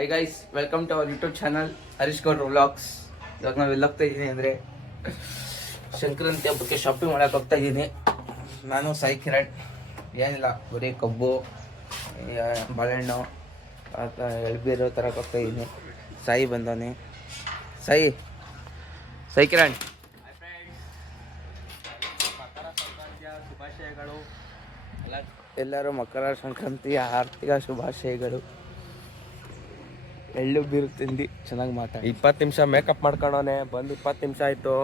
High guys, welcome to our YouTube channel Harish Gowdru vlogs. ಇವಾಗ ನಾವು ಎಲ್ಲಿ ಹೋಗ್ತಾ ಇದ್ದೀನಿ ಅಂದರೆ ಸಂಕ್ರಾಂತಿ ಹಬ್ಬಕ್ಕೆ ಶಾಪಿಂಗ್ ಮಾಡೋಕೆ ಹೋಗ್ತಾ ಇದ್ದೀನಿ. ನಾನು ಸಾಯಿ ಕಿರಣ್. ಏನಿಲ್ಲ, ಬರೀ ಕಬ್ಬು, ಬಾಳೆಹಣ್ಣು, ಎಳ್ಬೀರು ತರಕ್ಕೆ ಹೋಗ್ತಾ ಇದ್ದೀನಿ. ಸಾಯಿ ಬಂದವನೆ. ಸಾಯಿ ಕಿರಣ್, ಶುಭಾಶಯಗಳು. ಎಲ್ಲರೂ ಮಕರ ಸಂಕ್ರಾಂತಿಯ ಆರ್ಥಿಕ ಶುಭಾಶಯಗಳು. ಎಳ್ಳು ಬೀರು ತಿಂದು ಚೆನ್ನಾಗಿ ಮಾತಾಡಿ. 20 ನಿಮಿಷ ಮೇಕಪ್ ಮಾಡ್ಕೊಂಡವನೆ ಬಂದು 20 ನಿಮಿಷ ಆಯಿತು.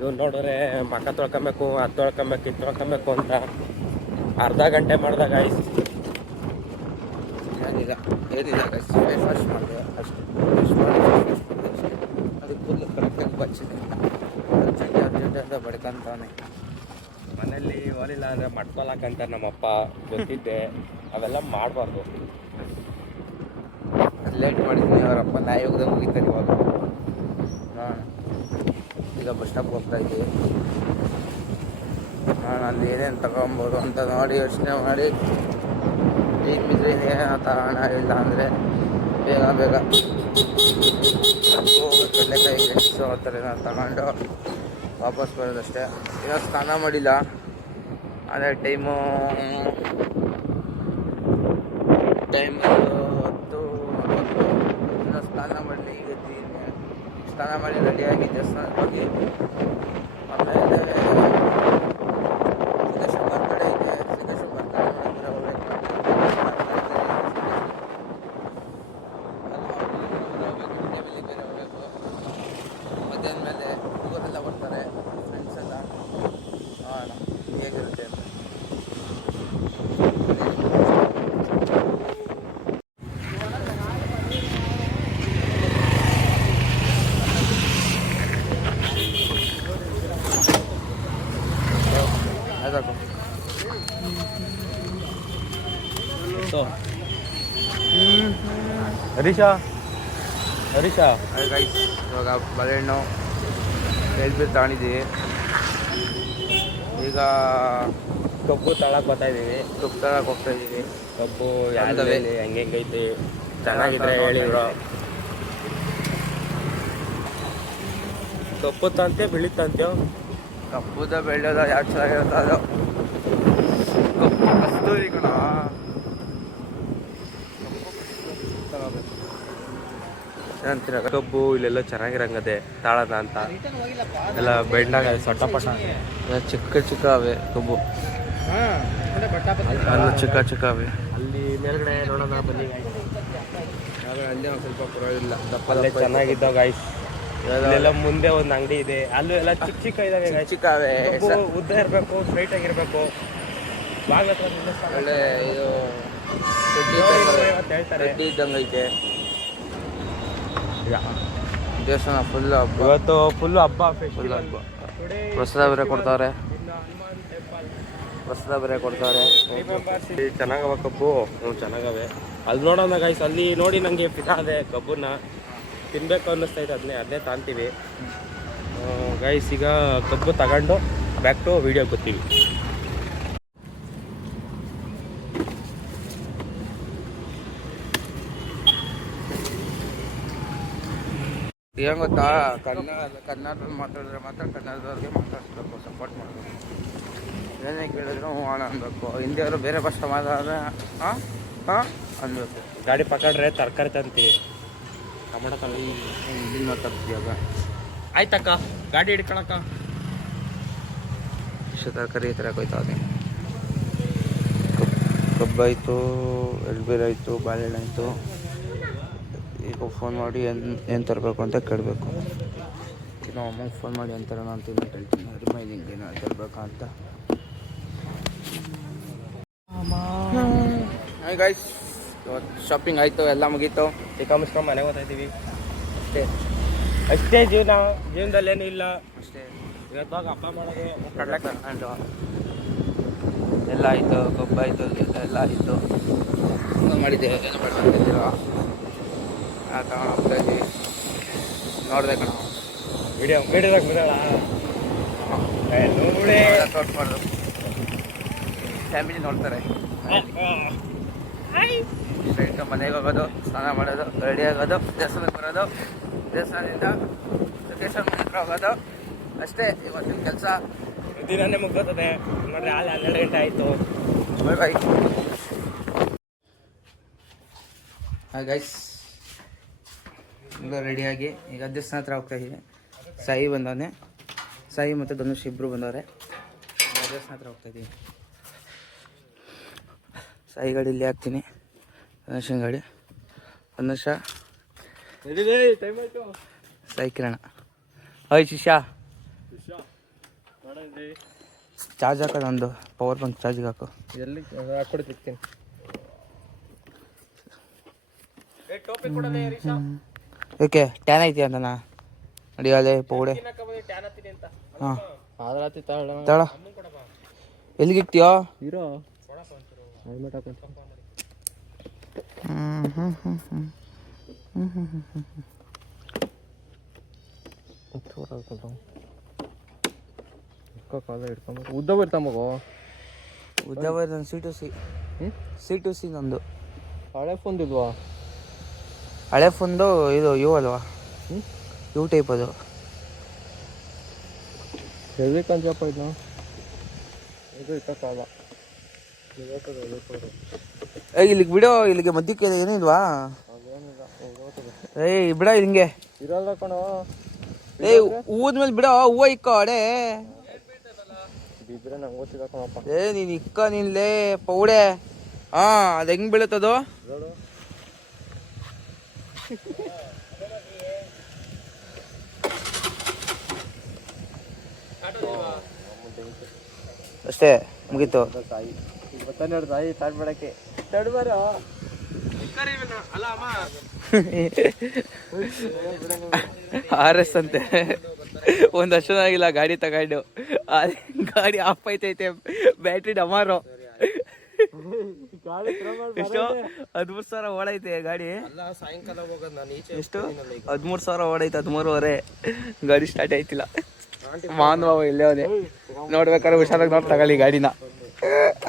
ಇವ್ನು ನೋಡಿದ್ರೆ ಮಕ್ಕ ತೊಳ್ಕೊಬೇಕು, ಅದು ತೊಳ್ಕೊಬೇಕು, ಇದು ತೊಳ್ಕೊಬೇಕು ಅಂತ ಅರ್ಧ ಗಂಟೆ ಮಾಡ್ದಾಗ ಆಯ್ತು. ಏನಿಲ್ಲ ಫೇಸ್ ವಾಶ್ ಮಾಡಿದೆ ಅಷ್ಟೇ. ಫೇಸ್ ಮಾಡಿ ಅದಕ್ಕೆ ಕೂದಲು ಕರೆಕ್ಟಾಗಿ ಬಚ್ಚಿದೆ. ಅರ್ಜೆಂಟ್ ಅಂತ ಬಡ್ಕೊಂತಾನೆ. ಮನೇಲಿ ಓಲಿಲ್ಲ ಅಂದರೆ ಮಟ್ಕೊಳಕಂತ ನಮ್ಮಪ್ಪ ಗೊತ್ತಿದ್ದೆ. ಅವೆಲ್ಲ ಮಾಡಬಾರ್ದು. ಲೇಟ್ ಮಾಡಿದ್ದೀನಿ. ಅವರಪ್ಪ ನಾಯಿ ಹೋಗ್ದಂಗೆ ಮುಗಿತಾರೆ ಇವಾಗ. ಈಗ ಬಸ್ ಸ್ಟಾಪ್ಗೆ ಹೋಗ್ತಾ ಇದ್ದೀವಿ. ನಾನು ಅಲ್ಲಿ ಏನೇನು ತಗೊಬೋದು ಅಂತ ನೋಡಿ ಯೋಚನೆ ಮಾಡಿ ಈಗ ಬಿದ್ದರೆ ಏನೋ ತಗೋಣ, ಇಲ್ಲ ಅಂದರೆ ಬೇಗ ಕಡಲೆಕಾಯಿ ಗೆಣಸು ಆ ಥರ ಏನೋ ತಗೊಂಡು ವಾಪಸ್ ಬರೋದಷ್ಟೇ. ಇನ್ನೂ ಸ್ನಾನ ಮಾಡಿಲ್ಲ. ಅದೇ ಟೈಮು 10:40. ಇನ್ನೂ ಸ್ನಾನ ಮಾಡಲಿ. ಈಗ ಸ್ನಾನ ಮಾಡಿ ರೆಡಿಯಾಗಿ ದೇವಸ್ಥಾನಕ್ಕೆ ಹೋಗಿ ಆಮೇಲೆ ಸಿದ್ದೇಶ್ವರ ಬರ್ತಡೇ ಇದೆ. ಸಿದ್ದೇಶ್ವರ ಬರ್ತಡೇ ಮಾಡಿದ್ರೆ ಹೋಗ್ಬೇಕು. ಬೇರೆ ಹೋಗ್ಬೇಕು. ಮಧ್ಯಾಹ್ನ ಮೇಲೆ ಊರೆಲ್ಲ ಬರ್ತಾರೆ, ಫ್ರೆಂಡ್ಸ್ ಎಲ್ಲ. ಹೇಗಿರುತ್ತೆ ಅಂತ ಆಯ್ತು. ಹರೀಶಾ ಗೈಸ್, ಇವಾಗ ಬಾಳೆಹಣ್ಣು ಎಳ್ಬೀರು ತಗೊಂಡಿದ್ದೀವಿ. ಈಗ ಕಬ್ಬು ತಳಕ್ಕೆ ಬರ್ತಾ ಇದ್ದೀವಿ. ಕಬ್ಬು ತರಕ್ಕೆ ಹೋಗ್ತಾ ಇದ್ದೀವಿ. ಕಬ್ಬು ಯಾವ್ದವೆ ಹೆಂಗೈತಿ ಚೆನ್ನಾಗಿದ್ರೆ ಹೇಳಿದ್ರು. ಕಬ್ಬು ತಂತೆ ಬೆಳಿತಂತ್ಯೋ. ಕಬ್ಬುದ ಬೆಳೆಯೋದ ಯಾಕೆ ಚೆನ್ನಾಗಿರುತ್ತೆ ಅದು. ಕಬ್ಬು ಕಸ್ತೂರಿ ಕಣ. ಏನಂತೀರ? ಕಬ್ಬು ಇಲ್ಲೆಲ್ಲ ಚೆನ್ನಾಗಿರಂಗದೆ ತಾಳದ ಅಂತ ಎಲ್ಲ ಬೆಂಡಾಗ ಸೊಟ್ಟಪಟ ಚಿಕ್ಕ ಅವೆ ಕಬ್ಬು. ಅಲ್ಲ ಚಿಕ್ಕ ಅವೆ. ಅಲ್ಲಿ ಮೇಲ್ಗಡೆ ನೋಡೋಣ ಬನ್ನಿ. ಅಲ್ಲಿ ಒಂದು ಸ್ವಲ್ಪ ಪರವಾಗಿಲ್ಲ, ಅಲ್ಲೇ ಚೆನ್ನಾಗಿದ್ದಾವ ಗಾಯ್ಸ್. ಅಲ್ಲೆಲ್ಲ ಮುಂದೆ ಒಂದು ಅಂಗಡಿ ಇದೆ, ಅಲ್ಲೂ ಎಲ್ಲ ಚಿಕ್ಕ ಇದಾವೆ. ಚಿಕ್ಕ ಅವೆ. ಉದ್ದ ಇರಬೇಕು, ಸ್ಟ್ರೈಟ್ ಆಗಿರ್ಬೇಕು. ಬಾಗ್ಲ ಒಳ್ಳೆ ಇದು ಹೇಳ್ತಾರೆ ಇದ್ದಂಗೆ ಐತೆ. ದೇವಸ್ಥಾನ ಫುಲ್ ಹಬ್ಬ. ಇವತ್ತು ಫುಲ್ಲು ಹಬ್ಬ, ಫುಲ್ ಹಬ್ಬ. ಪ್ರಸಾದ ಬೇರೆ ಕೊಡ್ತಾರೆ. ಚೆನ್ನಾಗವ ಕಬ್ಬು. ಚೆನ್ನಾಗವೆ. ಅಲ್ಲಿ ನೋಡೋಣ ಗಾಯ್ಸ್. ಅಲ್ಲಿ ನೋಡಿ ನನಗೆ ಫಿದಾ ಇದೆ. ಕಬ್ಬನ್ನ ತಿನ್ಬೇಕು ಅನ್ನಿಸ್ತೈತೆ. ಅದನ್ನೇ ತಾಂತೀವಿ ಗೈಸ್. ಈಗ ಕಬ್ಬು ತಗೊಂಡು ಬ್ಯಾಕ್ ಟು ವಿಡಿಯೋ ಬರ್ತೀವಿ. ಏನು ಗೊತ್ತಾ, ಕನ್ನಡದಲ್ಲಿ ಮಾತಾಡಿದ್ರೆ ಮಾತ್ರ ಕನ್ನಡದವ್ರಿಗೆ ಮಾತಾಡಿಸ್ಬೇಕು, ಸಪೋರ್ಟ್ ಮಾಡಬೇಕು. ಏನೇ ಕೇಳಿದ್ರು ಹಣ ಅನ್ಬೇಕು. ಹಿಂದಿಯವರು ಬೇರೆ ಭಾಷೆ ಮಾತಾಡಿದ್ರೆ ಹಾಂ ಅನ್ಬೇಕು. ಗಾಡಿ ಪಕಡ್ರೆ ತರಕಾರಿ ತಂತಿ ಟೊಮೊಟೊ ತಂತಿ ಇಲ್ಲಿ ಮಾತಾಡ್ತೀಯಾಗ ಆಯ್ತಕ್ಕ. ಗಾಡಿ ಹಿಡ್ಕೊಳಕ್ಕ. ಇಷ್ಟು ತರಕಾರಿ ಈ ಥರ ಹೋಯ್ತಾವೆ. ಕಬ್ಬಾಯಿತು, ಎಳ್ಬೀರಾಯಿತು, ಬಾಳೆಹಣ್ಣು ಆಯಿತು. ಈಗ ಫೋನ್ ಮಾಡಿ ಏನು ತರಬೇಕು ಅಂತ ಕೇಳಬೇಕು. ಈಗ ಅಮ್ಮಗೆ ಫೋನ್ ಮಾಡಿ ಏನು ತರೋಣ ಅಂತ ಹೇಳ್ತೀನಿ. ರಿಮೈನಿಂಗ್ ಏನೋ ತರಬೇಕಾ ಅಂತ. ಹಾಯ್ ಗೈಸ್, ಇವತ್ತು ಶಾಪಿಂಗ್ ಆಯಿತು, ಎಲ್ಲ ಮುಗೀತು. ಚಿಕ್ಕ ಮುಸ್ಕೊಂಡು ಮನೆಗೆ ಹೋಗ್ತಾ ಇದ್ದೀವಿ. ಅಷ್ಟೇ ಜೀವನದಲ್ಲೇನು ಇಲ್ಲ. ಅಷ್ಟೇ. ಇವತ್ತಾಗ ಹಬ್ಬ ಮಾಡೋದು ಕಡಲೆಕಾಯಿ ಹಣ್ಣು ಎಲ್ಲ ಆಯಿತು. ಕಬ್ಬಾಯಿತು, ಎಲ್ಲ ಆಯಿತು. ಮಾಡಿದ್ದೆ ಏನು ಮಾಡ್ಕೊಂಡಿದ್ದೀರ ತಗೊಂಡು ಹೋಗ್ತಾ ಇದ್ದೀವಿ. ನೋಡಿದೆ ಕಣ ವಿಡಿಯೋದಾಗ ಬಿಡೋಣ. ತೋರಿಸ್ಬಾರ್ದು, ಫ್ಯಾಮಿಲಿ ನೋಡ್ತಾರೆ. ಸ್ಟ್ರೈಟ್ ಮನೆಗೆ ಹೋಗೋದು, ಸ್ನಾನ ಮಾಡೋದು, ರೆಡಿ ಆಗೋದು, ದೇವಸ್ಥಾನಕ್ಕೆ ಬರೋದು, ದೇವಸ್ಥಾನದಿಂದ ಲೊಕೇಶನ್ ಹತ್ರ ಹೋಗೋದು, ಅಷ್ಟೇ ಇವತ್ತಿನ ಕೆಲಸ. ದಿನನೇ ಮುಗ್ದೋತದೆ ನೋಡ್ರಿ. ಹಾಲೆ 12 ಗಂಟೆ ಆಯಿತು. ಬಾಯ್ ಬಾಯ್. ಹಾಯ್ ಗೈಸ್, ಎಲ್ಲ ರೆಡಿಯಾಗಿ ಈಗ ದೇವಸ್ಥಾನ ಹತ್ರ ಹೋಗ್ತಾ ಇದ್ದೀನಿ. ಸಾಯಿ ಬಂದವನೆ, ಸಾಯಿ ಮತ್ತು ಧನುಷ್ ಇಬ್ಬರು ಬಂದವ್ರೆ. ದೇವಸ್ಥಾನ ಹತ್ರ ಹೋಗ್ತಾ ಇದ್ದೀನಿ. ಸಾಯಿ ಗಾಡಿ ಇಲ್ಲಿ ಹಾಕ್ತೀನಿ, ಧನುಷನ್ ಗಾಡಿ. ಧನುಷ ಸಾಯಿ ಕಿರಣ. ಓಯ್ ಶಿಷ್ಯ, ಚಾರ್ಜ್ ಹಾಕೋದು, ಒಂದು ಪವರ್ ಬ್ಯಾಂಕ್ ಚಾರ್ಜಿಗೆ ಹಾಕು. ಎಲ್ಲಿ ಹಾಕೊಡಿ ಸಿಗ್ತೀನಿ. ಓಕೆ ಟ್ಯಾನ್ ಐತಿ ಅಂತ ನಾ ಅಡಿಯಾಲೆ ಪೌಡೆ. ಹಾಂ ತಳ ಎಲ್ಲಿಗಿಟ್ತೀಯೋ? ಇರೋ ಉದ್ದ ಬರ್ತಾಮಗೋ. ಉದ್ದ ನನ್ನ C2C ನಂದು. ಹಳೆ ಫೋನ್ ಇಲ್ವಾ? ಹಳೆ ಫೋನ್ದು ಇದು ಇವು ಅಲ್ವಾ, ಇವು ಟೈಪ್ ಅದು. ಹೇಳ್ಬೇಕಂತಪ್ಪ ಇದು ಇತ್ತಕ್ಕಾಗ. ಇಲ್ಲಿಗೆ ಬಿಡೋ, ಇಲ್ಲಿಗೆ ಮಧ್ಯಕ್ಕೆ ಏನಿಲ್ವಾ? ಏಯ್ ಬಿಡ ಹಿಂಗೆ ಇರಲ್ಲ ಕಣೋ. ಏಯ್ ಹೂವದ ಮೇಲೆ ಬಿಡೋ, ಹೂವು ಇಕ್ಕೋ ಅಡೆ. ಬಿದ್ರೆ ನಂಗೆ ಗೊತ್ತಿಲ್ಲ ಕಣಪ್ಪ. ನೀನು ಇಕ್ಕ ನಿನ್ಲೇ ಪೌಡೆ. ಹಾಂ, ಅದು ಹೆಂಗೆ ಬೀಳುತ್ತದು? ಅಷ್ಟೇ ಮುಗೀತು. ಸಾಯಿ ಇವತ್ತು ಸಾಯಿ ತಾಡ್ಬೇಡಕ್ಕೆ ತಡ್ಬಾರ. RS ಅಂತೆ. ಒಂದು ವರ್ಷದಾಗಿಲ್ಲ ಗಾಡಿ ತಗೊಂಡು, ಗಾಡಿ ಆಫ್ ಐತೈತೆ, ಬ್ಯಾಟ್ರಿ ಡಮಾರು. ಎಷ್ಟು? 13,000 ಓಡೈತೆ ಗಾಡಿ. ಸಾಯಂಕಾಲ ಹೋಗೋದು ನಾನು ಈಚೆ. ಎಷ್ಟು? 13,000 ಓಡೈತೆ, 13,500. ಗಾಡಿ ಸ್ಟಾರ್ಟ್ ಆಯ್ತಿಲ್ಲ. ಮಾನವ ಇಲ್ಲೇ ಅವನೇ, ನೋಡ್ಬೇಕಾದ್ರೆ ಹುಷಾರಾಗಿ ನೋಡಿ ತಗೊಳ್ಳಿ ಗಾಡಿನ.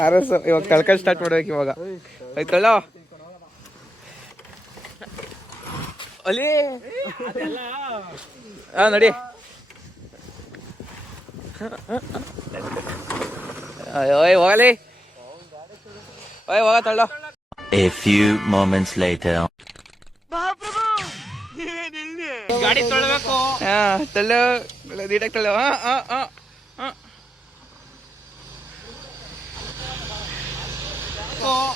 RS ಇವಾಗ ಕಳ್ಕೊಂಡು ಸ್ಟಾರ್ಟ್ ಮಾಡ್ಬೇಕು ಇವಾಗ. ಆಯ್ತಲ್ಲ ಅಲ್ಲಿ. ಹಾಂ ನೋಡಿ. ಓಯ್ ಹೋಗಲಿ, ಓಯ್ ಹೋಗ ತಳ್ಳೋ. A few moments later. ಗಾಡಿ ತೊಳ್ಬೇಕು. ಹಾಂ ತಳ್ಳೋ, ನೀಟಾಗಿ ತಳ್ಳೋ. ಹಾಂ ಹಾಂ ಹಾಂ ಹಾಂ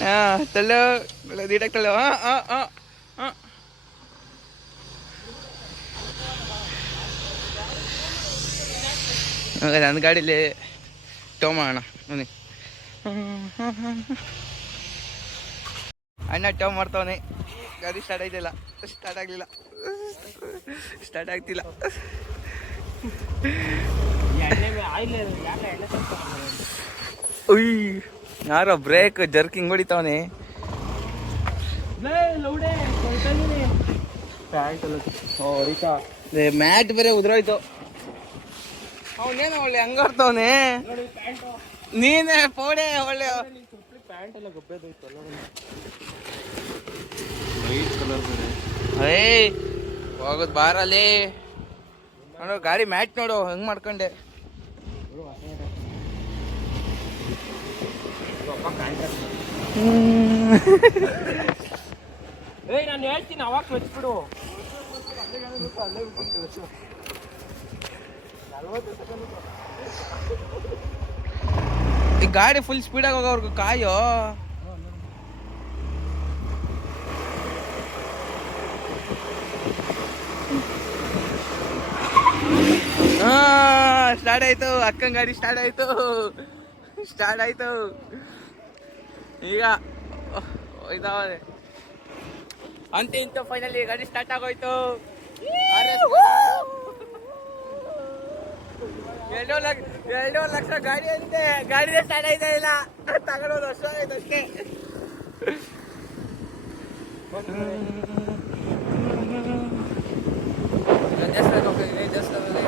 ಹಾಂ ತಳ್ಳೋ, ನೀಟಾಗಿ ತಳ್ಳೋ. ಹಾಂ ಹಾಂ ಹಾಂ ಹಾಂ ನನ್ನ ಗಾಡೀಲಿ ಟೋ ಮಾಡೋಣ ಬನ್ನಿ. ಅಣ್ಣ ಟೋ ಮಾಡ್ತಾವನೆ. ಗಾಡಿ ಸ್ಟಾರ್ಟ್ ಆಯ್ತಿಲ್ಲ, ಸ್ಟಾರ್ಟ್ ಆಗಲಿಲ್ಲ, ಸ್ಟಾರ್ಟ್ ಆಗ್ತಿಲ್ಲ. ಉಯ್, ಯಾರೋ ಬ್ರೇಕ್ ಜರ್ಕಿಂಗ್ ಹೊಡಿತಾವನೆ. ಮ್ಯಾಟ್ ಬೇರೆ ಉದ್ರೋಯ್ತು. ಅವನೇನೋ ಒಳ್ಳೆ ಹಂಗಾಡ್ತವನೆ. ನೀನೇ ಪೋಡೆ ಒಳ್ಳೆ ಪ್ಯಾಂಟ್ ಎಲ್ಲ ಗೊಬ್ಬೆದೋಯ್ತು. ಏಯ್ ಹೋಗೋದು ಬಾರಲ್ಲಿ ನೋಡು, ಗಾಡಿ ಮ್ಯಾಟ್ ನೋಡು ಹೆಂಗ್ ಮಾಡ್ಕೊಂಡೆ. ಏಯ್ ನಾನು ಹೇಳ್ತೀನಿ ಅವಾಗ ಹಚ್ಬಿಡು. ಈ ಗಾಡಿ ಫುಲ್ ಸ್ಪೀಡಾಗಿ ಹೋಗೋರ್ಗು ಕಾಯೋ. ಸ್ಟಾರ್ಟ್ ಆಯ್ತು, ಅಕ್ಕನ ಗಾಡಿ ಸ್ಟಾರ್ಟ್ ಆಯ್ತು. ಈಗ ಹೋಯ್ತಾವೆ ಅಂತ ಇಂತ ಫೈನಲಿ ಗಾಡಿ ಸ್ಟಾರ್ಟ್ ಆಗೋಯ್ತು. 2 ಲಕ್ಷ ಗಾಡಿ ಅಂತೆ, ಗಾಡಿನೇ ಸ್ಟಾರ್ಟ್ ಆಯ್ತಾ ಇಲ್ಲ. ತಗೊಂಡೋದು ವರ್ಷ ಆಯ್ತು ಅಷ್ಟೇ. ದೇವಸ್ಥಾನಕ್ಕೆ ಹೋಗ್ತಿದ್ದೀನಿ, ದೇವಸ್ಥಾನದಲ್ಲಿ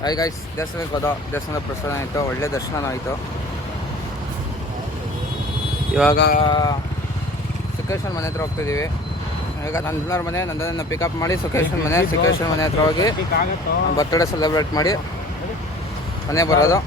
ಹಾಯ್ ಗಾಯ್ಸ್, ದೇವಸ್ಥಾನಕ್ಕೆ ಹೋದೋ. ದೇವಸ್ಥಾನದ ಪ್ರಸಾದ ಆಯಿತು, ಒಳ್ಳೆ ದರ್ಶನ ಆಯಿತು. ಇವಾಗ ಸುಖೇಶ್ವರ ಮನೆ ಹತ್ರ ಹೋಗ್ತಿದ್ದೀವಿ. ಈಗ ನಂದನವ್ರ ಮನೆ, ನಂದನ ಪಿಕಪ್ ಮಾಡಿ ಸುಖೇಶ್ವರ ಮನೆ ಹತ್ರ ಹೋಗಿ ಬರ್ತ್ಡೇ ಸೆಲೆಬ್ರೇಟ್ ಮಾಡಿ ಮನೆ ಬರೋದು.